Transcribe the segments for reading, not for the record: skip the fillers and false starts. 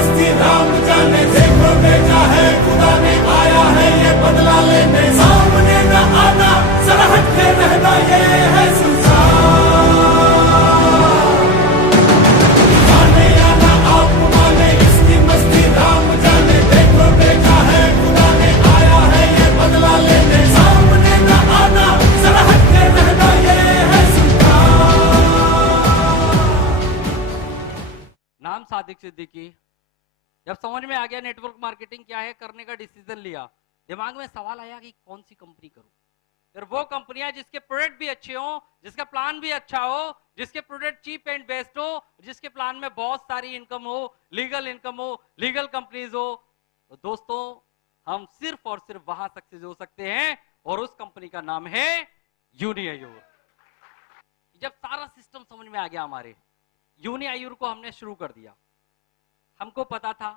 मस्ती राम जाने, देखो बेटा है खुदा ने आया है ये बदला लेने, सामने न आना जरा हट के रहना ये है सुल्तान। माने या ना आप माने इसकी मस्ती राम जाने, देखो बेटा है खुदा ने आया है ये बदला लेने, सामने न आना जरा हट के रहना ये है सुल्तान। नाम सादिक सिद्दीकी। जब समझ में आ गया नेटवर्क मार्केटिंग क्या है, करने का डिसीजन लिया, दिमाग में सवाल आया कि कौन सी कंपनी करूं। फिर वो कंपनियां जिसके प्रोडक्ट भी अच्छे हो, जिसका प्लान भी अच्छा हो, जिसके प्रोडक्ट चीप एंड बेस्ट हो, जिसके प्लान में बहुत सारी इनकम हो, इनकम हो, लीगल कंपनीज हो। तो दोस्तों हम सिर्फ और सिर्फ वहां सक्सेस हो सकते हैं और उस कंपनी का नाम है यूनिआयूर। जब सारा सिस्टम समझ में आ गया हमारे, यूनिआयूर को हमने शुरू कर दिया। हमको पता था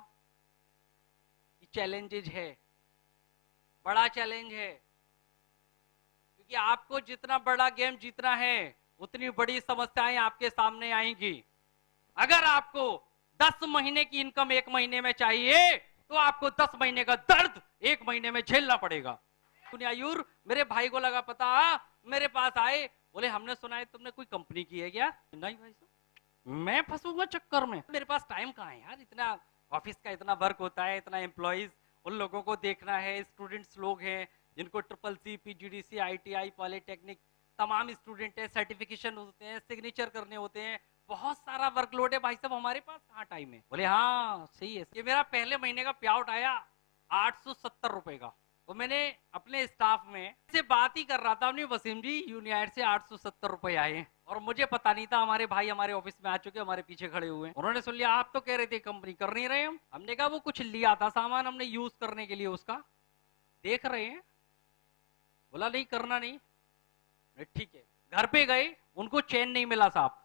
कि चैलेंजेज है, बड़ा चैलेंज है, क्योंकि आपको जितना बड़ा गेम जीतना है उतनी बड़ी समस्याएं आपके सामने आएंगी। अगर आपको 10 महीने की इनकम 1 महीने में चाहिए तो आपको 10 महीने का दर्द 1 महीने में झेलना पड़ेगा। यूनिआयूर मेरे भाई को लगा पता, मेरे पास आए, बोले हमने सुना है तुमने कोई कंपनी की है क्या? नहीं भाई साहब, मैं फंसूंगा चक्कर में, मेरे पास टाइम कहाँ है यार, इतना ऑफिस का इतना वर्क होता है, इतना एम्प्लॉइज, उन लोगों को देखना है, स्टूडेंट्स लोग हैं जिनको CCC, PGDC, ITI, पॉलिटेक्निक, तमाम स्टूडेंट है, सर्टिफिकेशन होते हैं, सिग्नेचर करने होते हैं, बहुत सारा वर्कलोड है भाई साहब, हमारे पास कहाँ टाइम है। बोले हाँ सही है। ये मेरा पहले महीने का पे आउट आया 870 रुपए का। तो मैंने अपने स्टाफ में से बात ही कर रहा था, वसीम जी यूनिआयूर से 870 रुपए आए, और मुझे पता नहीं था हमारे भाई हमारे ऑफिस में आ चुके, हमारे पीछे खड़े हुए हैं। उन्होंने सुन लिया, आप तो कह रहे थे कंपनी कर नहीं रहे हम। हमने कहा वो कुछ लिया था सामान हमने यूज करने के लिए, उसका देख रहे हैं। बोला नहीं करना नहीं। ठीक है, घर पे गए, उनको चैन नहीं मिला साहब।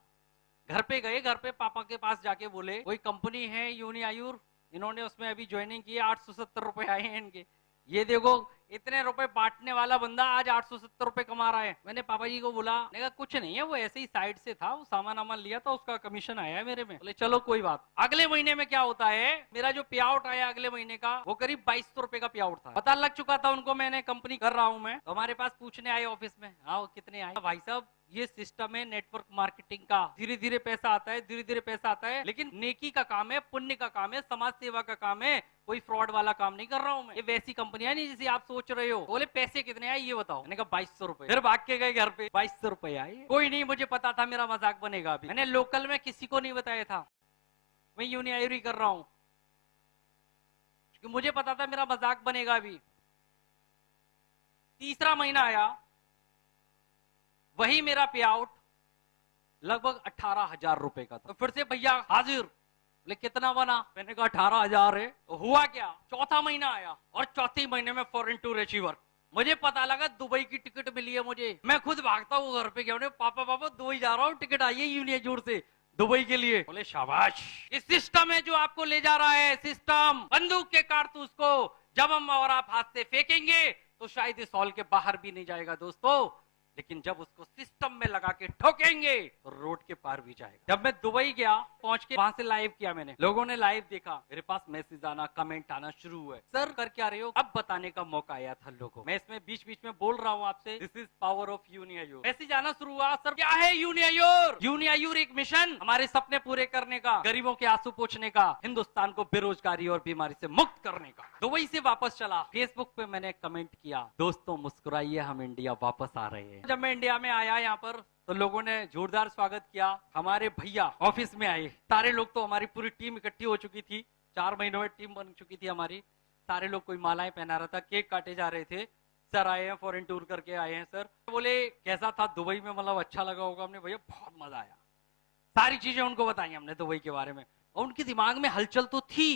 घर पे गए, घर पे पापा के पास जाके बोले कोई कंपनी है यूनिआयूर, इन्होंने उसमें अभी ज्वाइनिंग की, 870 रुपए आए हैं इनके, ये देखो इतने रुपए बांटने वाला बंदा आज 870 रुपए कमा रहा है। मैंने पापा जी को बोला, मैंने कहा कुछ नहीं है, वो ऐसे ही साइड से था, वो सामान लिया था, उसका कमीशन आया है मेरे में। बोले चलो कोई बात। अगले महीने में क्या होता है, मेरा जो पे आउट आया अगले महीने का वो करीब 2200 रुपए का पे आउट था। पता लग चुका था उनको मैंने कंपनी कर रहा हूँ मैं। तो हमारे पास पूछने आए ऑफिस में, हाँ कितने आए? भाई साहब ये सिस्टम है नेटवर्क मार्केटिंग का, धीरे धीरे पैसा आता है, धीरे धीरे पैसा आता है, लेकिन नेकी का काम है, पुण्य का काम है, समाज सेवा का काम है, कोई फ्रॉड वाला काम नहीं कर रहा हूं मैं। ये वैसी कंपनियां नहीं जैसे आप सोच रहे हो। बोले पैसे कितने आए ये बताओ? मैंने कहा 2200 रुपए। फिर भाग के गए घर पे, 2200 रुपए आए। कोई नहीं, मुझे पता था मेरा मजाक बनेगा अभी। मैंने लोकल में किसी को नहीं बताया था मैं यूनिआयूर ही कर रहा हूं, क्योंकि मुझे पता था मेरा मजाक बनेगा अभी। तीसरा महीना आया, वही मेरा पे आउट लगभग 18,000 रुपए का था। तो फिर से भैया हाजिर, बोले कितना बना? मैंने कहा 18,000 है। तो हुआ क्या, चौथा महीना आया और चौथे महीने में फॉरेन टूर अचीवर। मुझे पता लगा दुबई की टिकट मिली है मुझे। मैं खुद भागता हूँ घर पे गया, पापा पापा दुबई जा रहा हूँ, टिकट आई है यूनिआयूर से दुबई के लिए। बोले शाबाश, ये सिस्टम है जो आपको ले जा रहा है। सिस्टम, बंदूक के कारतूस को जब हम और आप हाथ से फेंकेंगे तो शायद इस हॉल के बाहर भी नहीं जाएगा दोस्तों, लेकिन जब उसको सिस्टम में लगा के ठोकेंगे तो रोड के पार भी जाएगा। जब मैं दुबई गया, पहुंच के वहां से लाइव किया मैंने, लोगों ने लाइव देखा, मेरे पास मैसेज आना, कमेंट आना शुरू हुए, सर कर क्या रहे हो? अब बताने का मौका आया था लोगों। मैं इसमें बीच बीच में बोल रहा हूँ आपसे, दिस इज पावर ऑफ यूनिआयूर। मैसेज आना शुरू हुआ, सर क्या है यूनिआयूर? यूनिआयूर एक मिशन, हमारे सपने पूरे करने का, गरीबों के आंसू पोंछने का, हिंदुस्तान को बेरोजगारी और बीमारी से मुक्त करने का। दुबई से वापस चला, फेसबुक पे मैंने कमेंट किया, दोस्तों मुस्कुराइए हम इंडिया वापस आ रहे हैं। जब मैं इंडिया में आया यहाँ पर तो लोगों ने जोरदार स्वागत किया। हमारे भैया ऑफिस में आए, सारे लोग, तो हमारी पूरी टीम इकट्ठी हो चुकी थी, 4 महीनों में टीम बन चुकी थी हमारी। सारे लोग, कोई मालाएं पहना रहा था, केक काटे जा रहे थे। सर आए हैं, फॉरेन टूर करके आए हैं सर। बोले कैसा था दुबई में, मतलब अच्छा लगा होगा? हमने भैया बहुत मजा आया। सारी चीजें उनको बताई हमने दुबई के बारे में, और उनके दिमाग में हलचल तो थी,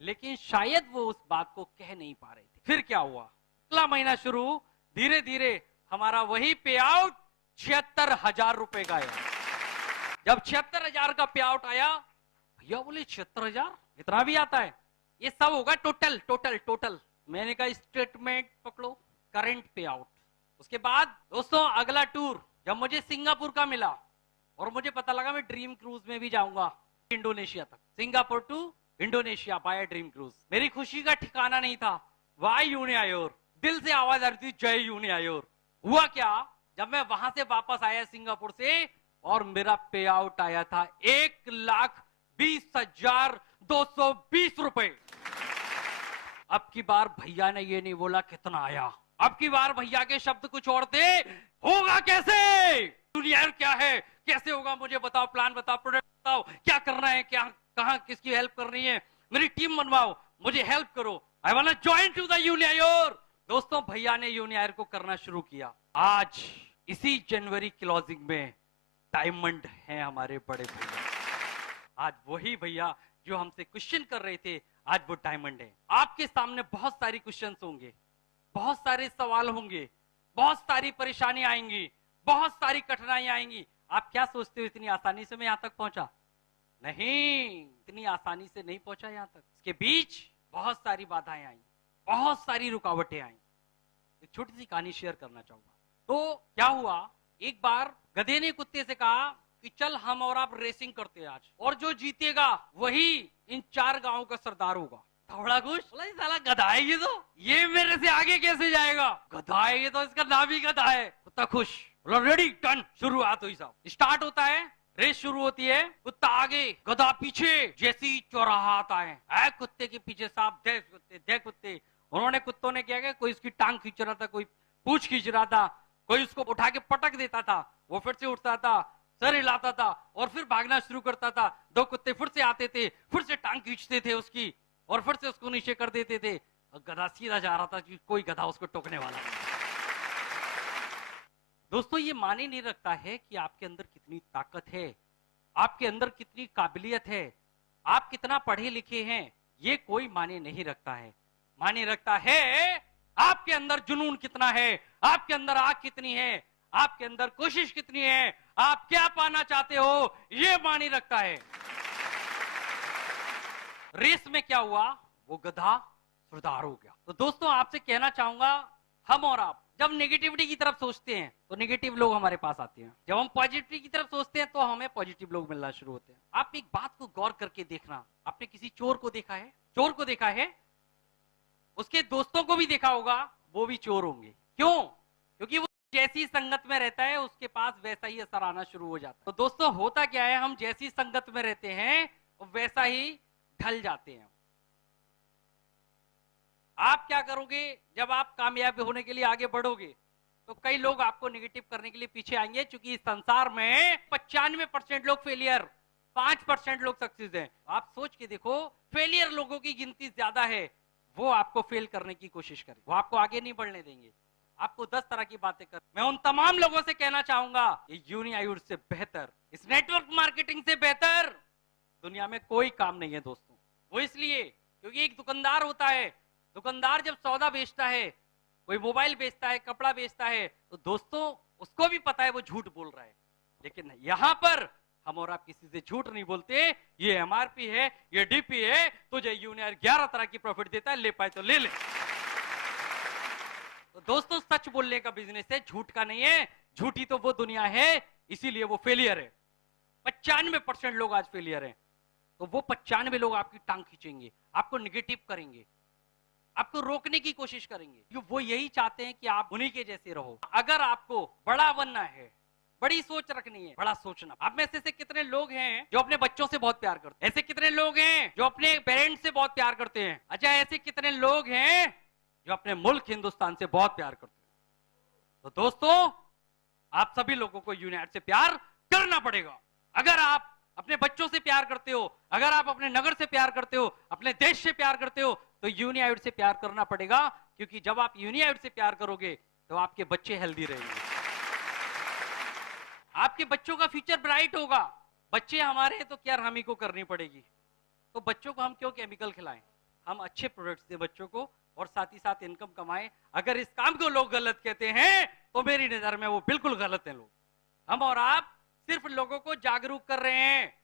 लेकिन शायद वो उस बात को कह नहीं पा रहे थे। फिर क्या हुआ, अगला महीना शुरू, धीरे धीरे हमारा वही पे आउट 76,000 रुपए का आया। जब 76,000 का पे आउट आया, भैया बोले 76,000 इतना भी आता है? ये सब होगा टोटल टोटल टोटल। मैंने कहा स्टेटमेंट पकड़ो, करंट पे आउट। उसके बाद दोस्तों अगला टूर जब मुझे सिंगापुर का मिला, और मुझे पता लगा मैं ड्रीम क्रूज में भी जाऊंगा इंडोनेशिया तक, Singapore to Indonesia by Dream Cruise. मेरी खुशी का ठिकाना नहीं था। वाई यूनियायोर, दिल से आवाज आ रही थी जय यूनियायोर। हुआ क्या, जब मैं वहां से वापस आया सिंगापुर से और मेरा पे आउट आया था 1,20,220 रुपए। अब की बार भैया ने ये नहीं बोला कितना आया, अब की बार भैया के शब्द कुछ और थे। होगा कैसे, यूनियायोर क्या है, कैसे होगा, मुझे बताओ, प्लान बताओ, प्रोडक्ट बताओ, क्या करना है, क्या कहां किसकी हेल्प करनी है, मेरी टीम बनवाओ, मुझे हेल्प करो, I want to join to the यूनियायोर। दोस्तों भैया ने यूनियायोर को करना शुरू किया। आज इसी जनवरी क्लोजिंग में डायमंड है हमारे बड़े भैया। आज वही भैया जो हमसे क्वेश्चन कर रहे थे, आज वो डायमंड है। आपके सामने बहुत सारी क्वेश्चंस होंगे, बहुत सारे सवाल होंगे, बहुत सारी परेशानी आएंगी, बहुत सारी कठिनाइयां आएंगी। आप क्या सोचते हो इतनी आसानी से मैं यहां तक पहुंचा? नहीं, इतनी आसानी से नहीं पहुंचा यहां तक। इसके बीच बहुत सारी बाधाएं आई, बहुत सारी रुकावटें आई। एक छोटी सी कहानी शेयर करना चाहूंगा। तो क्या हुआ, एक बार गधे ने कुत्ते से कहा कि चल हम और आप रेसिंग करते हैं आज, और जो जीतेगा वही इन 4 गांवों का सरदार होगा। थोड़ा खुश, बोला ये साला गधा है, ये मेरे से आगे कैसे जाएगा, गधा है ये तो, इसका नाम ही गधा है। कुत्ता खुश, बोला रेडी डन, शुरुआत हुई साहब। स्टार्ट होता है, रेस शुरू होती है, कुत्ता आगे गधा पीछे। जैसी चौराहा आता है, कुत्ते के पीछे साहब, देख कुत्ते देख कुत्ते। उन्होंने, कुत्तों ने क्या किया, कोई उसकी टांग खींच रहा था, कोई पूंछ खींच रहा था, कोई उसको उठा के पटक देता था, वो फिर से उठता था, सर हिलाता था और फिर भागना शुरू करता था। 2 कुत्ते फिर से आते थे, फिर से टांग खींचते थे उसकी और फिर से उसको नीचे कर देते थे। गधा सीधा जा रहा था कि कोई गधा उसको टोकने वाला नहीं। दोस्तों ये माने नहीं रखता है कि आपके अंदर कितनी ताकत है, आपके अंदर कितनी काबिलियत है, आप कितना पढ़े लिखे हैं, ये कोई माने नहीं रखता है। माने रखता है आपके अंदर जुनून कितना है, आपके अंदर आग कितनी है, आपके अंदर कोशिश कितनी है, आप क्या पाना चाहते हो, ये माने रखता है। रेस में क्या हुआ, वो गधा सरदार हो गया। तो दोस्तों आपसे कहना चाहूंगा, हम और आप जब नेगेटिविटी की तरफ सोचते हैं तो नेगेटिव लोग हमारे पास आते हैं, जब हम पॉजिटिविटी की तरफ सोचते हैं तो हमें पॉजिटिव लोग मिलना शुरू होते हैं। आप एक बात को गौर करके देखना, आपने किसी चोर को देखा है, चोर को देखा है, उसके दोस्तों को भी देखा होगा, वो भी चोर होंगे। क्यों? क्योंकि वो जैसी संगत में रहता है उसके पास वैसा ही असर आना शुरू हो जाता है। तो दोस्तों होता क्या है, हम जैसी संगत में रहते हैं वैसा ही ढल जाते हैं। आप क्या करोगे, जब आप कामयाब होने के लिए आगे बढ़ोगे तो कई लोग आपको नेगेटिव करने के लिए पीछे आएंगे, क्योंकि इस संसार में 95% लोग फेलियर, 5% लोग सक्सेस हैं। आप सोच के देखो, फेलियर लोगों की गिनती ज्यादा है, वो आपको फेल करने की कोशिश करें, वो आपको आगे नहीं बढ़ने देंगे, आपको 10 तरह की बातें कर। मैं उन तमाम लोगों से कहना चाहूंगा, ये यूनियायोर से बेहतर, इस नेटवर्क मार्केटिंग से बेहतर दुनिया में कोई काम नहीं है दोस्तों। वो इसलिए क्योंकि एक दुकानदार होता है, दुकानदार जब सौदा बेचता है, कोई मोबाइल बेचता है, कपड़ा बेचता है, तो दोस्तों उसको भी पता है वो झूठ बोल रहा है। लेकिन यहां पर हम और आप किसी से झूठ नहीं बोलते, ये एमआरपी है, ये डीपी है, तुझे यूनियायोर 11 तरह की प्रॉफिट देता है, ले पाए तो ले ले। तो दोस्तों सच बोलने का बिजनेस है, झूठ का नहीं है। झूठी तो वो दुनिया है, इसीलिए वो फेलियर है। 95% लोग आज फेलियर हैं। तो वो 95 लोग आपकी टांग खींचेंगे, आपको निगेटिव करेंगे, आपको रोकने की कोशिश करेंगे। वो यही चाहते हैं कि आप उन्हीं के जैसे रहो। अगर आपको बड़ा बनना है, बड़ी सोच रखनी है, बड़ा सोचना। आप में से कितने लोग हैं जो अपने बच्चों से बहुत प्यार करते हैं? ऐसे कितने लोग हैं जो अपने पेरेंट्स से बहुत प्यार करते हैं? अच्छा, ऐसे कितने लोग हैं जो अपने मुल्क हिंदुस्तान से बहुत प्यार करते हैं? तो दोस्तों आप सभी लोगों को यूनियायोर से प्यार करना पड़ेगा। अगर आप अपने बच्चों से प्यार करते हो, अगर आप अपने नगर से प्यार करते हो, अपने देश से प्यार करते हो, तो यूनियायोर से प्यार करना पड़ेगा। क्योंकि जब आप यूनियायोर से प्यार करोगे तो आपके बच्चे हेल्दी रहेंगे, आपके बच्चों का फ्यूचर ब्राइट होगा। बच्चे हमारे हैं तो केयर हम ही को करनी पड़ेगी। तो बच्चों को हम क्यों केमिकल खिलाएं, हम अच्छे प्रोडक्ट्स दें बच्चों को और साथ ही साथ इनकम कमाएं। अगर इस काम को लोग गलत कहते हैं तो मेरी नजर में वो बिल्कुल गलत है। लोग, हम और आप सिर्फ लोगों को जागरूक कर रहे हैं,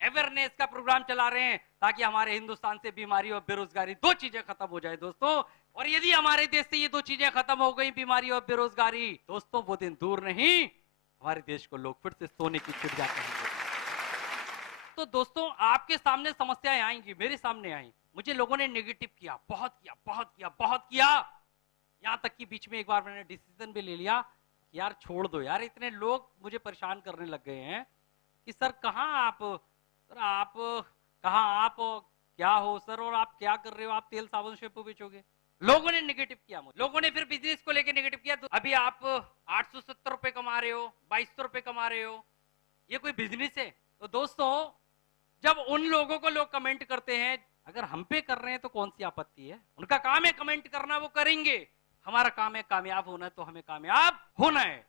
अवेयरनेस का प्रोग्राम चला रहे हैं, ताकि हमारे हिंदुस्तान से बीमारी और बेरोजगारी 2 चीजें खत्म हो जाए दोस्तों। और यदि हमारे देश से ये 2 चीजें खत्म हो गई, बीमारी और बेरोजगारी, दोस्तों वो दिन दूर नहीं, हमारे देश को लोग फिर से सोने की चिड़िया कहेंगे। तो दोस्तों आपके सामने समस्याएं आएंगी, मेरे सामने आई, मुझे लोगों ने नेगेटिव किया, बहुत किया, बहुत किया, बहुत किया, यहां तक कि बीच में एक बार मैंने डिसीजन भी ले लिया कि यार छोड़ दो यार, इतने लोग मुझे परेशान करने लग गए हैं कि सर कहाँ आप, सर आप कहाँ आप क्या हो सर, और आप क्या कर रहे हो, आप तेल साबुन शैम्पू बेचोगे। लोगों ने नेगेटिव किया मुझे, लोगों ने फिर बिजनेस को लेके नेगेटिव किया। तो अभी आप 870 रुपए कमा रहे हो, 2200 रुपए कमा रहे हो, ये कोई बिजनेस है? तो दोस्तों जब उन लोगों को लोग कमेंट करते हैं, अगर हम पे कर रहे हैं तो कौन सी आपत्ति है, उनका काम है कमेंट करना, वो करेंगे, हमारा काम है कामयाब होना है, तो हमें कामयाब होना है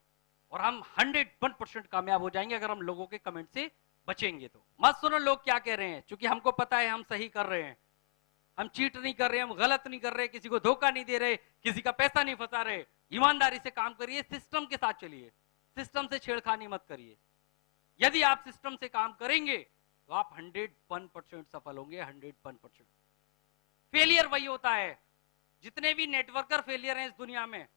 और हम 101% कामयाब हो जाएंगे अगर हम लोगों के कमेंट से बचेंगे। तो मत सुनो लोग क्या कह रहे हैं, क्योंकि हमको पता है हम सही कर रहे हैं, हम चीट नहीं कर रहे, हम गलत नहीं कर रहे, किसी को धोखा नहीं दे रहे, किसी का पैसा नहीं फंसा रहे, ईमानदारी से काम करिए, सिस्टम के साथ चलिए, सिस्टम से छेड़खानी मत करिए। यदि आप सिस्टम से काम करेंगे तो आप 101% सफल होंगे, 101%। फेलियर वही होता है, जितने भी नेटवर्कर फेलियर हैं इस दुनिया में,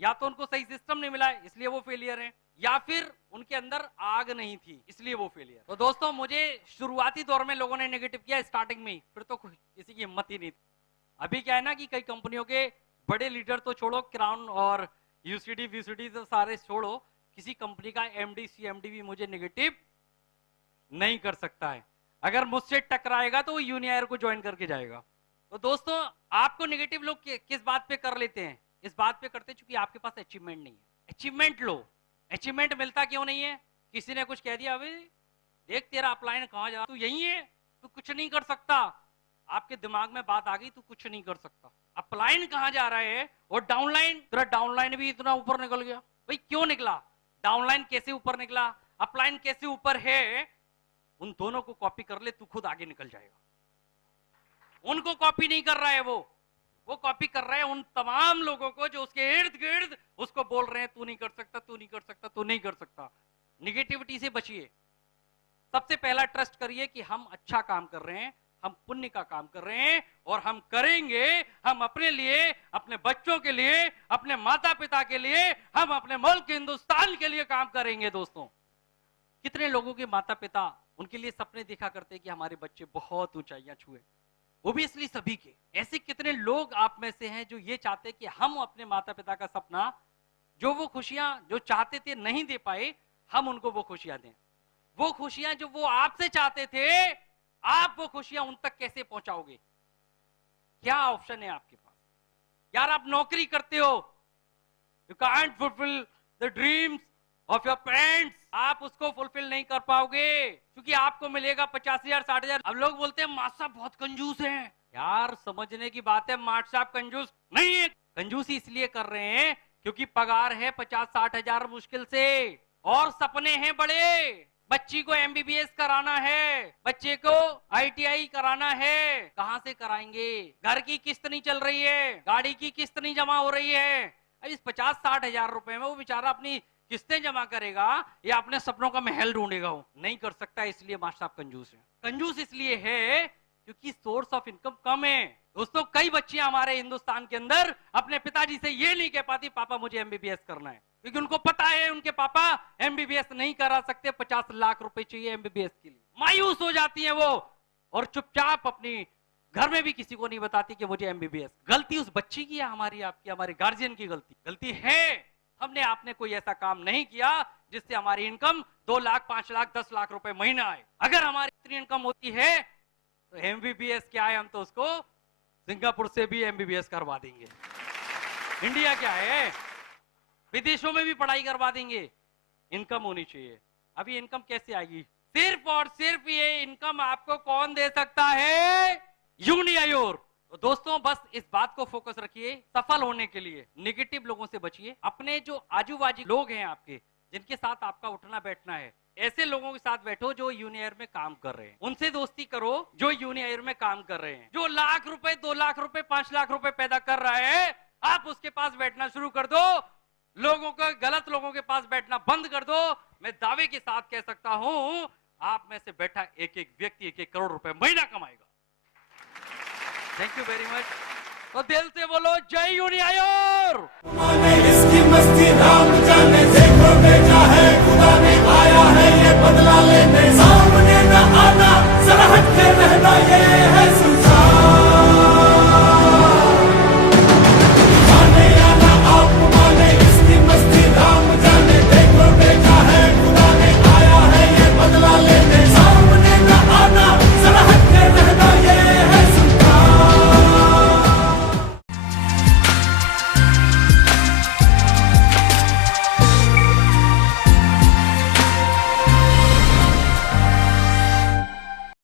या तो उनको सही सिस्टम नहीं मिला है इसलिए वो फेलियर हैं, या फिर उनके अंदर आग नहीं थी इसलिए वो फेलियर। तो दोस्तों मुझे शुरुआती दौर में लोगों ने नेगेटिव किया, स्टार्टिंग में ही, फिर तो किसी की हिम्मत ही नहीं थी। अभी क्या है ना कि कई कंपनियों के बड़े लीडर तो छोड़ो, क्राउन और यूसीडी वीसीडी तो सारे छोड़ो, किसी कंपनी का एमडी सीएमडी भी मुझे नेगेटिव नहीं कर सकता है। अगर मुझसे टकराएगा तो वो यूनियर को ज्वाइन करके जाएगा। तो दोस्तों आपको नेगेटिव लोग किस बात पे कर लेते हैं, इस बात पे करते हैं क्योंकि आपके पास अचीवमेंट नहीं है। अचीवमेंट लो, अचीवमेंट मिलता क्यों नहीं है? किसी ने कुछ कह दिया, अभी देख तेरा अपलाइन कहाँ जा, तू यही है, तू कुछ नहीं कर सकता, आपके दिमाग में बात आ गई, तू कुछ नहीं कर सकता, अपलाइन कहाँ जा रहा है, और डाउनलाइन, तेरा डाउनलाइन भी इतना ऊपर निकल गया। भाई क्यों निकला? डाउनलाइन कैसे ऊपर निकला, अपलाइन कैसे ऊपर है? उन दोनों को कॉपी कर ले, तू खुद आगे निकल जाएगा। उनको कॉपी नहीं कर रहा है, वो कॉपी कर रहा है उन तमाम लोगों को जो उसके इर्द गिर्द उसको बोल रहे हैं तू नहीं कर सकता, तू नहीं कर सकता, तू नहीं कर सकता। निगेटिविटी से बचिए। सबसे पहला ट्रस्ट करिए कि हम अच्छा काम कर रहे हैं, हम पुण्य का काम कर रहे हैं और हम करेंगे, हम अपने लिए, अपने बच्चों के लिए, अपने माता पिता के लिए, हम अपने मुल्क हिंदुस्तान के लिए काम करेंगे। दोस्तों कितने लोगों के माता पिता उनके लिए सपने देखा करते हैं कि हमारे बच्चे बहुत ऊंचाइयां छुए, ओबियसली सभी के। ऐसे कितने लोग आप में से हैं जो ये चाहते हैं कि हम अपने माता पिता का सपना, जो वो खुशियां जो चाहते थे नहीं दे पाए, हम उनको वो खुशियां दें। वो खुशियां जो वो आपसे चाहते थे, आप वो खुशियां उन तक कैसे पहुंचाओगे? क्या ऑप्शन है आपके पास? यार आप नौकरी करते हो, you can't fulfil the dreams of your parents, आप उसको फुलफिल नहीं कर पाओगे क्योंकि आपको मिलेगा 50,000 60,000। अब लोग बोलते हैं मास्टर साहब बहुत कंजूस हैं। यार समझने की बात है, मास्टर साहब कंजूस नहीं है। कंजूसी इसलिए कर रहे हैं क्योंकि पगार है 50-60 हजार मुश्किल से, और सपने हैं बड़े। बच्ची को एमबीबीएस कराना है, बच्चे को आईटीआई कराना है, कहां से कराएंगे? घर की किस्त नहीं चल रही है, गाड़ी की किस्त नहीं जमा हो रही है। अब इस 50-60 हजार रुपए में वो बेचारा अपनी किस्तें जमा करेगा या अपने सपनों का महल ढूंढेगा? वो नहीं कर सकता, इसलिए मास्टर साहब कंजूस है। कंजूस इसलिए है क्योंकि सोर्स ऑफ इनकम कम है। दोस्तों कई बच्चियां हमारे हिंदुस्तान के अंदर अपने पिताजी से ये नहीं कह पाती पापा मुझे एमबीबीएस करना है, क्योंकि उनको पता है उनके पापा एमबीबीएस नहीं करा सकते, 50 लाख रुपए चाहिए एमबीबीएस के लिए। मायूस हो जाती हैं वो और चुपचाप अपनी घर में भी किसी को नहीं बताती कि मुझे एमबीबीएस। गलती उस बच्ची की है, हमारी आपकी, हमारे गार्जियन की गलती है। हमने आपने कोई ऐसा काम नहीं किया जिससे हमारी इनकम 2 लाख 5 लाख 10 लाख रुपए महीना आए। अगर हमारी इतनी इनकम होती है तो एमबीबीएस क्या है, हम तो उसको सिंगापुर से भी एमबीबीएस करवा देंगे। इंडिया क्या है, विदेशों में भी पढ़ाई करवा देंगे। इनकम होनी चाहिए। अभी इनकम कैसे आएगी? सिर्फ और सिर्फ ये इनकम आपको कौन दे सकता है? यूनी आयोग। तो दोस्तों बस इस बात को फोकस रखिए, सफल होने के लिए नेगेटिव लोगों से बचिए। अपने जो आजू बाजू लोग हैं आपके, जिनके साथ आपका उठना बैठना है, ऐसे लोगों के साथ बैठो जो यूनियर में काम कर रहे हैं। उनसे दोस्ती करो जो यूनियर में काम कर रहे हैं। जो लाख रुपए 2 लाख रुपए 5 लाख रुपए पैदा कर रहा है, आप उसके पास बैठना शुरू कर दो। लोगों को, गलत लोगों के पास बैठना बंद कर दो। मैं दावे के साथ कह सकता हूं आप में से बैठा एक एक व्यक्ति 1-1 करोड़ रुपए महीना कमाएगा। Thank you very much. तो दिल से बोलो जय यूनियर। इसकी मस्ती राम जाने, देखो बेटा है खुदा ने आया। आया है ये बदला लेने सामने न आना सरहद के